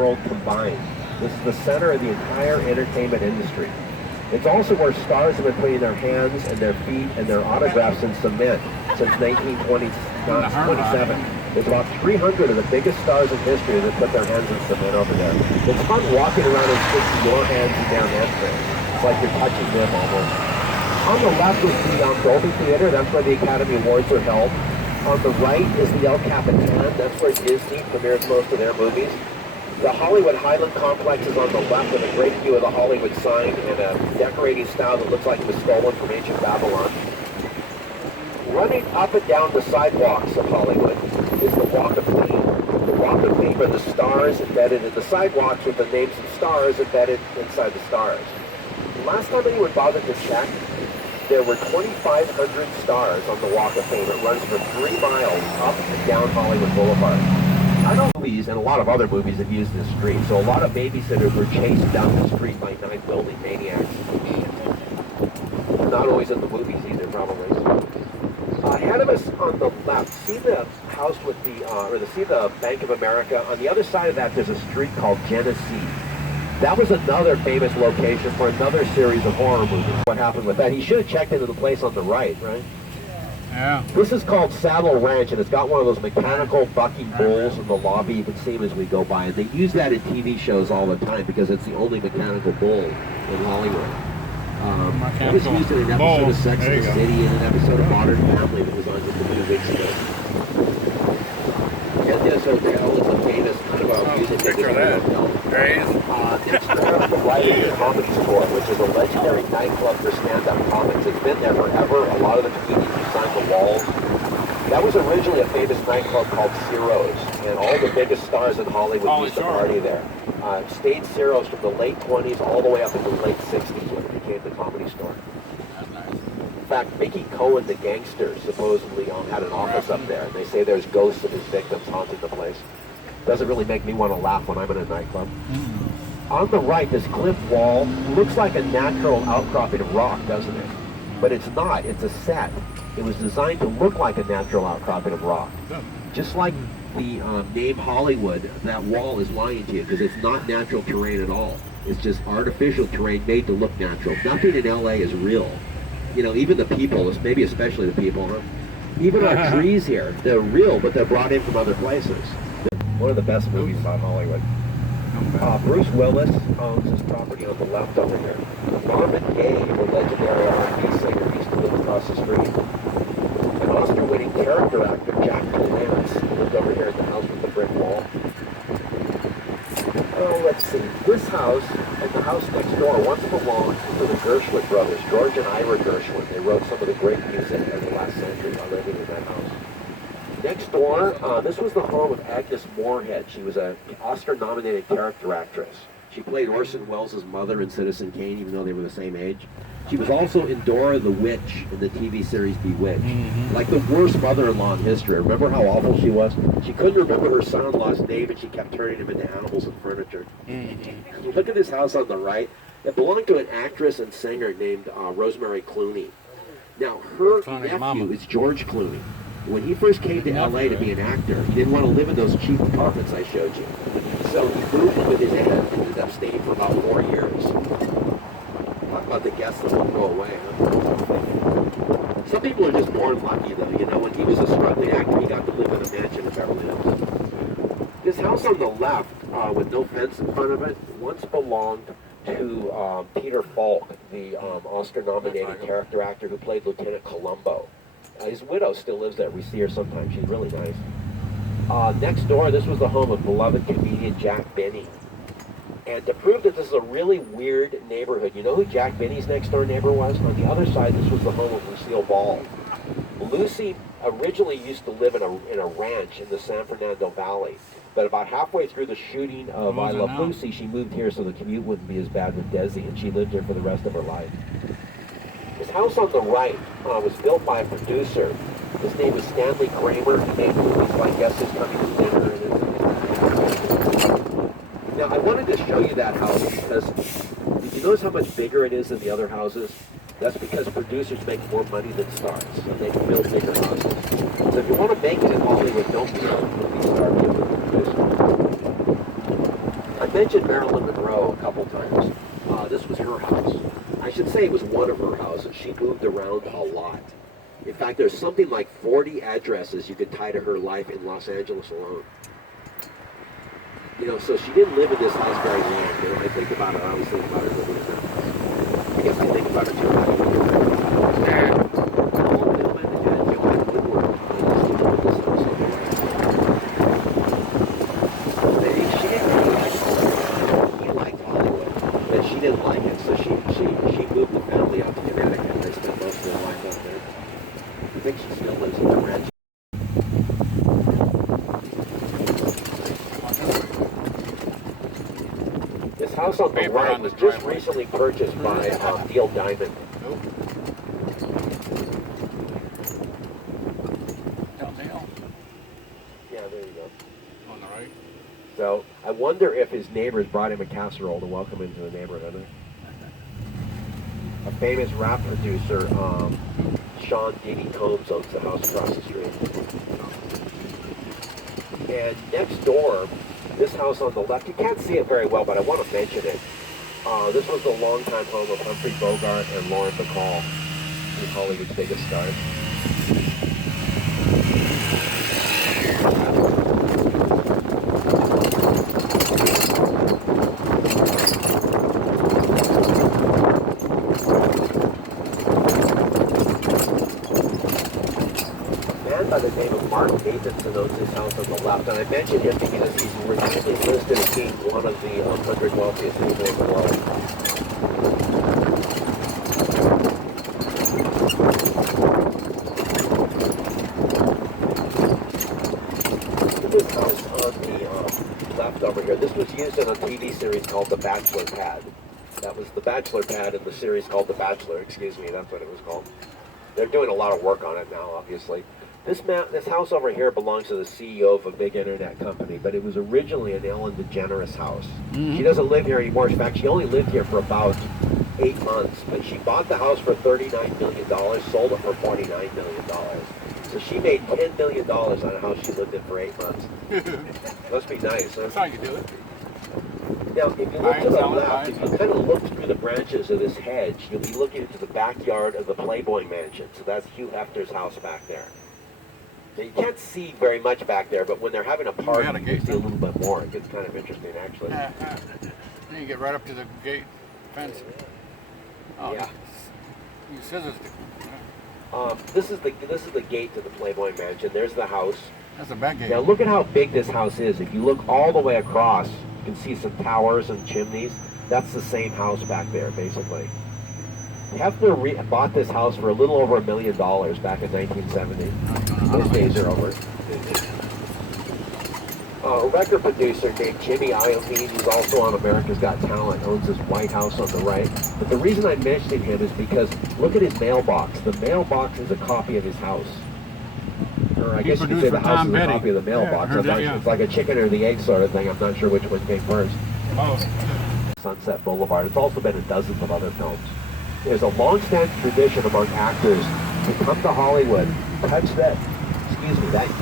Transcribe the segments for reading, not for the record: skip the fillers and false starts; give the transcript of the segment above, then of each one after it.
world combined. This is the center of the entire entertainment industry. It's also where stars have been putting their hands and their feet and their autographs in cement since 1927. There's about 300 of the biggest stars in history that put their hands in cement over there. It's fun walking around and sticking your hands in their Hefner. It's like you're touching them almost. On the left is the Dolby Theater. That's where the Academy Awards are held. On the right is the El Capitan. That's where Disney premieres most of their movies. The Hollywood Highland complex is on the left with a great view of the Hollywood sign and a decorating style that looks like it was stolen from ancient Babylon. Running up and down the sidewalks of Hollywood is the Walk of Fame. The Walk of Fame are the stars embedded in the sidewalks with the names of stars embedded inside the stars. Last time anyone bothered to check, there were 2,500 stars on the Walk of Fame. It runs for 3 miles up and down Hollywood Boulevard. I know movies and a lot of other movies have used this street, so a lot of babysitters were chased down the street by 9-building maniacs. Not always in the movies either, probably. Ahead of us on the left, see the house with see the Bank of America? On the other side of that, there's a street called Genesee. That was another famous location for another series of horror movies. What happened with that? He should have checked into the place on the right, right? Yeah. This is called Saddle Ranch, and it's got one of those mechanical bucking bulls in the lobby. You can see them as we go by. And they use that in TV shows all the time because it's the only mechanical bull in Hollywood. It was used in an episode of Sex and the City and an episode of Modern Family that was on just a few weeks ago. And this hotel is a famous kind of a music industry hotel. It's there on the right of the Comedy Store, which is a legendary nightclub for stand-up comics. It's been there forever. A lot of the comedians who signed the walls. That was originally a famous nightclub called Ciro's, and all the biggest stars in Hollywood used to party there. Stayed Ciro's from the late 20s all the way up into the late 60s when it became the Comedy Store. In fact, Mickey Cohen, the gangster, supposedly had an office up there, and they say there's ghosts of his victims haunting the place. Doesn't really make me want to laugh when I'm in a nightclub. On the right, this cliff wall looks like a natural outcropping of rock, doesn't it? But it's not. It's a set. It was designed to look like a natural outcropping of rock. Just like the name Hollywood, that wall is lying to you because it's not natural terrain at all. It's just artificial terrain made to look natural. Nothing in LA is real. You know, even the people, maybe especially the people, huh? Even our trees here, they're real, but they're brought in from other places. One of the best movies about Hollywood. Bruce Willis owns his property on the left over here. Marvin Gaye, the legendary R&B singer, used to live across the street. An Oscar-winning character actor, Jack Palance, lived over here at the house with the brick wall. Oh, let's see. This house and the house next door once belonged to the Gershwin brothers, George and Ira Gershwin. They wrote some of the great music of the last century by living in that house. Next door, this was the home of Agnes Morehead. She was an Oscar-nominated character actress. She played Orson Welles' mother in Citizen Kane, even though they were the same age. She was also in Dora the Witch in the TV series Bewitched. Like the worst mother-in-law in history. Remember how awful she was? She couldn't remember her son-in-law's name, and she kept turning him into animals and furniture. Look at this house on the right. It belonged to an actress and singer named Rosemary Clooney. Now, her nephew is George Clooney. When he first came to LA to be an actor, he didn't want to live in those cheap apartments I showed you. So he moved with his aunt and ended up staying for about 4 years. Talk about the guests that won't go away, huh? Some people are just born lucky, though. You know, when he was a struggling actor, he got to live in a mansion in Beverly Hills. This house on the left, with no fence in front of it, once belonged to Peter Falk, the Oscar-nominated character actor who played Lieutenant Columbo. His widow still lives there. We see her sometimes. She's really nice. Next door, this was the home of beloved comedian Jack Benny. And to prove that this is a really weird neighborhood, you know who Jack Benny's next door neighbor was? On the other side, this was the home of Lucille Ball. Lucy originally used to live in a ranch in the San Fernando Valley. But about halfway through the shooting of I Love Lucy, she moved here so the commute wouldn't be as bad with Desi, and she lived here for the rest of her life. This house on the right was built by a producer. His name is Stanley Kramer. He made movies like Guess Who's Coming to Dinner. Now, I wanted to show you that house because did you notice how much bigger it is than the other houses? That's because producers make more money than stars, so they can build bigger houses. So if you want to make it in Hollywood, don't be a movie star, be a movie producer. mentioned Marilyn Monroe a couple times. This was her house. I should say it was one of her houses. She moved around a lot. In fact, there's something like 40 addresses you could tie to her life in Los Angeles alone. You know, so she didn't live in this house very long. You know, I think about her, I always think about her living in that house. I guess I think about her too much. She didn't like it, so she moved the family out to Connecticut, and they spent most of their life out there. I think she still lives in the ranch. This house on the right was just recently purchased by Deal Diamond. Yeah, there you go. On the right. So I wonder if his neighbors brought him a casserole to welcome him to the neighborhood. A famous rap producer, Sean Diddy Combs, owns the house across the street. And next door, this house on the left, you can't see it very well, but I want to mention it. This was the longtime home of Humphrey Bogart and Lauren Bacall, two of Hollywood's biggest stars. By the name of Mark Davidson owns this house on the left, and I mention him because he's originally listed as being one of the 100 wealthiest people in the world. This house on the left over here, this was used in a TV series called The Bachelor Pad. That was the Bachelor Pad in the series called The Bachelor, excuse me, that's what it was called. They're doing a lot of work on it now, obviously. This house over here belongs to the CEO of a big internet company, but it was originally an Ellen DeGeneres house. Mm-hmm. She doesn't live here anymore. In fact, she only lived here for about 8 months, but she bought the house for $39 million, sold it for $49 million. So she made $10 million on a house she lived in for 8 months. Must be nice, huh? That's how you do it. Now, if you look to the left, if you kind of look through the branches of this hedge, you'll be looking into the backyard of the Playboy Mansion. So that's Hugh Hefner's house back there. Now, you can't see very much back there, but when they're having a party, you can see a little bit more. It gets kind of interesting, actually. Then you get right up to the gate fence. Oh, yeah. You scissors. This is the gate to the Playboy Mansion. There's the house. That's a back gate. Now look at how big this house is. If you look all the way across, you can see some towers and chimneys. That's the same house back there, basically. Hefner bought this house for a little over $1 million back in 1970. Those days are over. A record producer named Jimmy Iovine, who's also on America's Got Talent, owns this White House on the right. But the reason I'm mentioning him is because look at his mailbox. The mailbox is a copy of his house. Or I guess you could say the house is a copy of the mailbox. It's like a chicken or the egg sort of thing. I'm not sure which one came first. Oh. Sunset Boulevard. It's also been in dozens of other films. There's a long-standing tradition among actors to come to Hollywood, touch that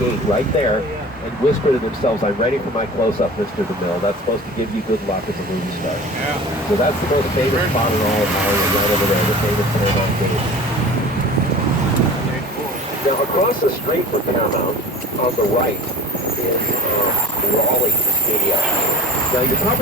gate right there, and whisper to themselves, "I'm ready for my close-up, Mr. DeMille." That's supposed to give you good luck as a movie star. Yeah. So that's the most famous spot in all of Hollywood, right over there, the famous Paramount gate. Now, across the street from Paramount, on the right, is Raleigh Studio. Now, you're probably